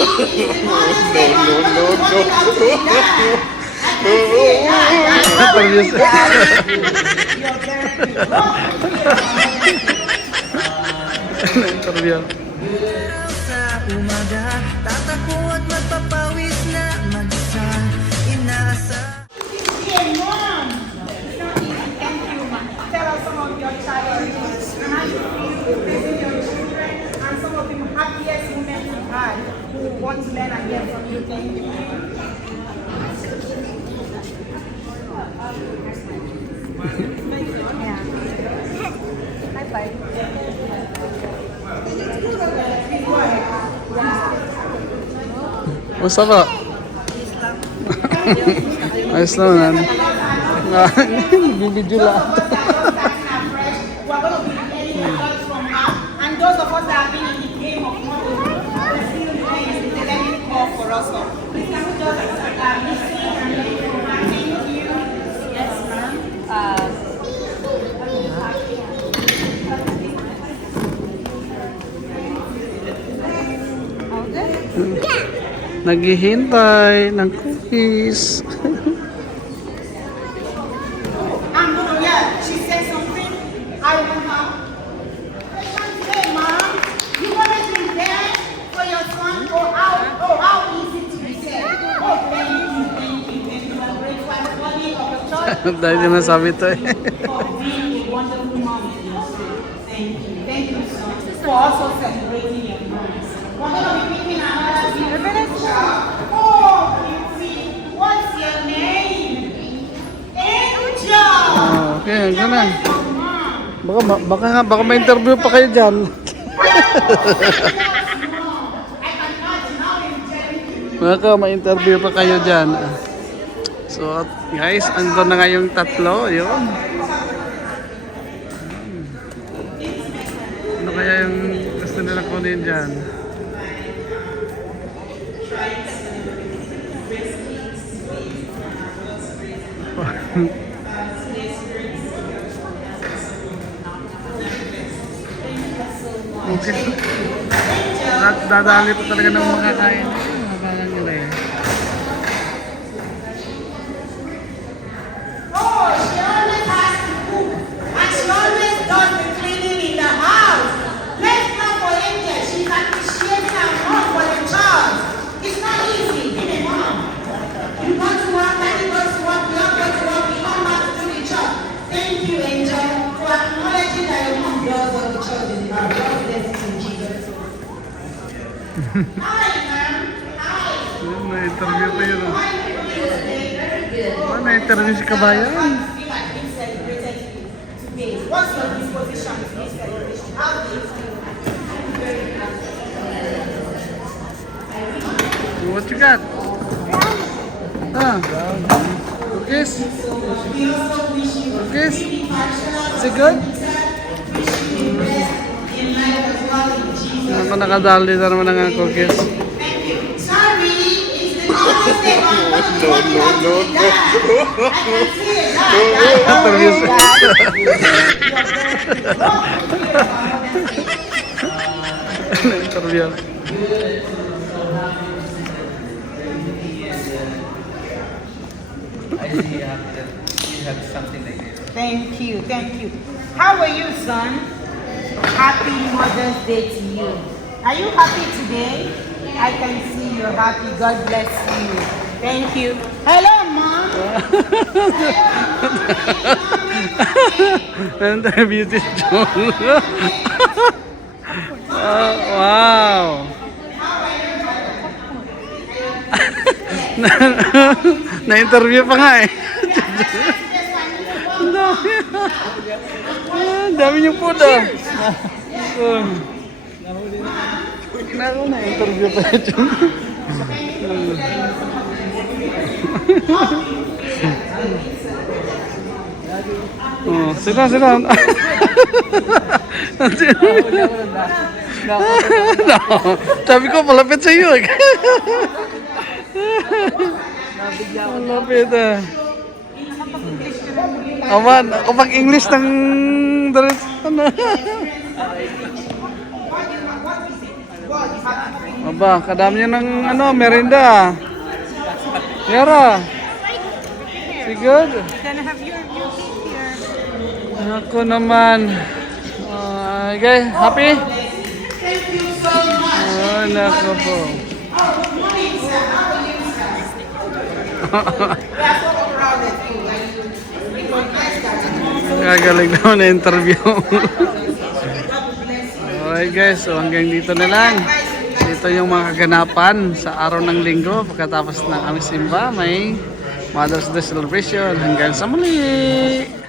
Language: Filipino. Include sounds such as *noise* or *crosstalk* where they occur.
Interview. Interview. sa umaga Tatako at magpapawis you. Musta ba? *laughs* Ayos naman. Nagbibideo *laughs* lang. You. Yes, ma'am. Naghihintay ng cookies. *laughs* I'm gonna, yeah, she said something. I remember. Hey, mom, you always been there for your son. Oh, how, oh, how easy to be said. Oh, thank you, thank you, thank you. I'm grateful as body of the church Dahil na sabi to eh. for also celebrating your mom. We're beautiful child. Oh, beauty. What's your name? Angel. Oh, okay, ganun. Baka, baka, baka may interview pa kayo dyan. *laughs* Baka may interview pa kayo dyan. So, guys, andun na nga yung tatlo. Yun. Ano kaya yung gusto nila kunin dyan? *laughs* Okay. Dad- Dadali pa talaga ng makakain. Abangan nila eh. Always does the cleaning in the house. Let's clap for Angel. She's appreciating her mom for the child. It's not easy being a mom. You go to work, daddy goes to work, we all go to work, we come back to the job. Thank you, Angel, for acknowledging that your mom does all the in the house. God bless you in Jesus' name. *laughs* Hi, ma'am. Hi. Yun, na-interview pa yun. How are you doing today? Very good. Oh, na-interview si Kabayan. What's your disposition to this celebration? How do you feel? What you got? Ah, cookies? Cookies? Is it good? Ako nakadali na naman ng cookies. Thank you. Sorry, it's the *laughs* No, no, no, no. Can see it. now. Interview si... Interview. Thank you, thank you. How are you, son? Happy Mother's Day to you. Are you happy today? I can see you're happy. God bless you. Thank you. Hello, Mom. Interview si John. Ah, wow. Na-interview pa nga eh. Ang dami. Ah, Ang dami niyo po daw. Nako na interview pa John. Oh, sila sila. sabi ko malapit sa iyo malapit ah. Aman, kapag English ng dress, ano? Aba, niya ng ano, merinda. Yara. Si good? Gonna have your your here. Ako naman. Uh, guys, happy? Thank you so much. Oh, nako po. *laughs* Gagaling naman na interview. *laughs* Alright guys, so hanggang dito na lang. Ito yung mga kaganapan sa araw ng linggo pagkatapos ng aming simba may Mother's Day celebration. Hanggang sa muli!